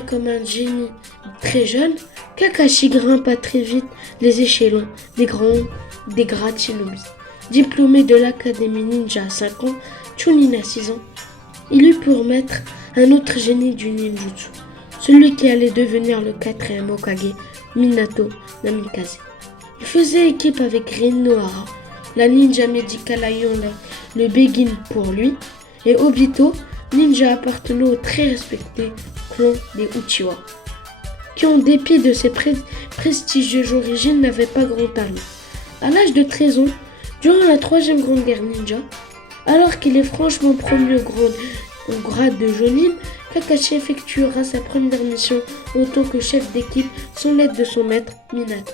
Considéré comme un génie très jeune, Kakashi grimpa très vite les échelons des grades shinobi. Diplômé de l'Académie Ninja à 5 ans, Chunin à 6 ans, il eut pour maître un autre génie du ninjutsu, celui qui allait devenir le quatrième Hokage, Minato Namikaze. Il faisait équipe avec Rin Nohara, la ninja médicale ayant le Begin pour lui, et Obito, ninja appartenant au très respecté clan des Uchiwa, qui en dépit de ses prestigieuses origines n'avaient pas grand talent. À l'âge de 13 ans, durant la troisième grande guerre ninja, alors qu'il est franchement promu au grade de Jonin, Kakashi effectuera sa première mission en tant que chef d'équipe sans l'aide de son maître, Minato.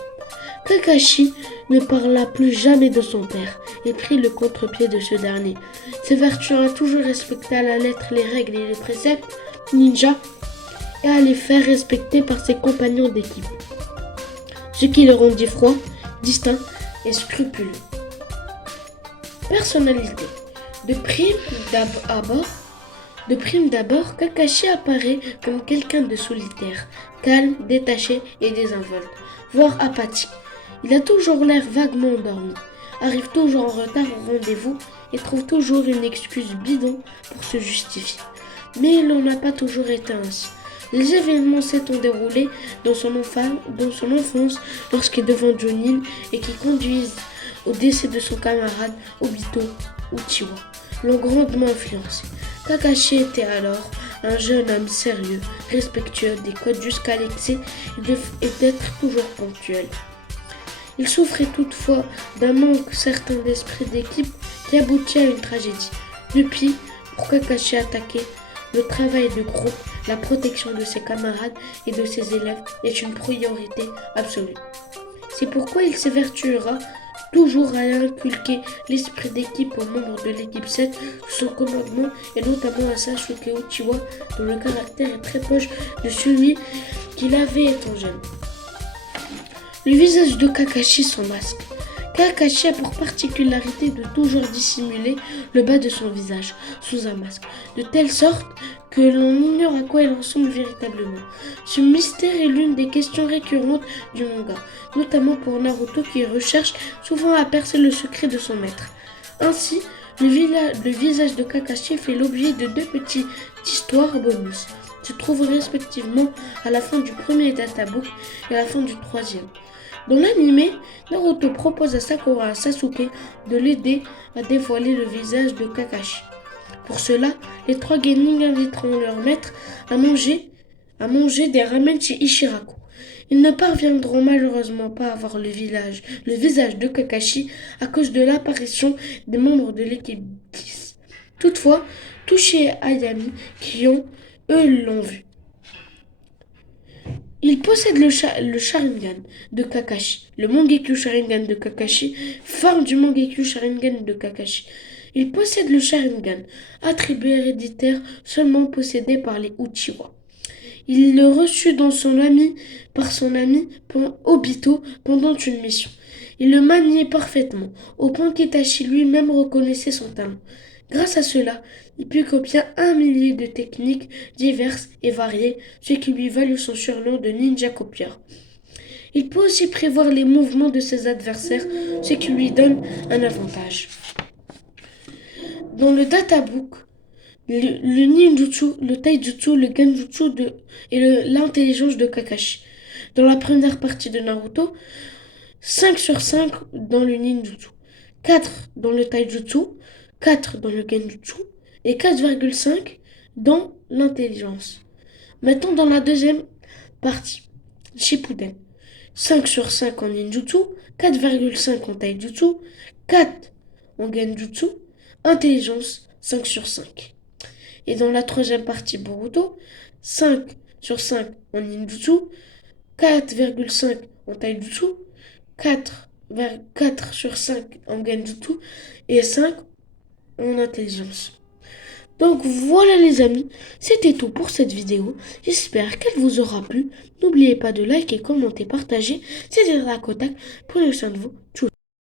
Kakashi ne parla plus jamais de son père et prit le contre-pied de ce dernier, s'évertuant à toujours respecter à la lettre les règles et les préceptes ninja et à les faire respecter par ses compagnons d'équipe, ce qui le rendit froid, distinct et scrupuleux. Personnalité. De prime d'abord, Kakashi apparaît comme quelqu'un de solitaire, calme, détaché et désinvolte, voire apathique. Il a toujours l'air vaguement endormi, arrive toujours en retard au rendez-vous et trouve toujours une excuse bidon pour se justifier. Mais il n'en a pas toujours été ainsi. Les événements s'étant déroulés dans son enfance lorsqu'il devant Jonin et qui conduisent au décès de son camarade Obito Uchiwa l'ont grandement influencé. Kakashi était alors un jeune homme sérieux, respectueux des codes jusqu'à l'excès et d'être toujours ponctuel. Il souffrait toutefois d'un manque certain d'esprit d'équipe qui aboutit à une tragédie. Depuis, pour Kakashi attaquer, le travail de groupe, la protection de ses camarades et de ses élèves est une priorité absolue. C'est pourquoi il s'évertuera toujours à inculquer l'esprit d'équipe aux membres de l'équipe 7 sous son commandement et notamment à Sasuke Uchiwa dont le caractère est très proche de celui qu'il avait étant jeune. Le visage de Kakashi sans masque. Kakashi a pour particularité de toujours dissimuler le bas de son visage sous un masque, de telle sorte que l'on ignore à quoi il ressemble véritablement. Ce mystère est l'une des questions récurrentes du manga, notamment pour Naruto qui recherche souvent à percer le secret de son maître. Ainsi, le visage de Kakashi fait l'objet de 2 petites histoires bonus, se trouvent respectivement à la fin du premier databook et à la fin du 3e. Dans l'anime, Naruto propose à Sakura et à Sasuke de l'aider à dévoiler le visage de Kakashi. Pour cela, les 3 genin inviteront leur maître à manger des ramen chez Ichiraku. Ils ne parviendront malheureusement pas à voir le visage de Kakashi à cause de l'apparition des membres de l'équipe 10. Toutefois, Touché et Ayami, qui eux l'ont vu. Il possède le Sharingan de Kakashi. Le Mangekyo Sharingan de Kakashi, forme du Mangekyo Sharingan de Kakashi. Il possède le Sharingan, attribut héréditaire seulement possédé par les Uchiwa. Il le reçut par son ami Obito pendant une mission. Il le maniait parfaitement, au point qu'Itachi lui-même reconnaissait son talent. Grâce à cela, il put copier 1 millier de techniques diverses et variées, ce qui lui valut son surnom de ninja copieur. Il peut aussi prévoir les mouvements de ses adversaires, ce qui lui donne un avantage. Dans le databook, le ninjutsu, le taijutsu, le genjutsu et l'intelligence de Kakashi. Dans la première partie de Naruto, 5 sur 5 dans le ninjutsu, 4 dans le taijutsu, 4 dans le genjutsu et 4,5 dans l'intelligence. Maintenant dans la deuxième partie, Shippuden, 5 sur 5 en ninjutsu, 4,5 en taijutsu, 4 en genjutsu, intelligence 5 sur 5. Et dans la troisième partie Boruto, 5 sur 5 en ninjutsu, 4,5 en taijutsu, 4 sur 5 en genjutsu et 5 en intelligence. Donc voilà les amis, c'était tout pour cette vidéo. J'espère qu'elle vous aura plu. N'oubliez pas de liker, commenter, partager. C'était Dracotac. Prenez soin de vous. Tchou.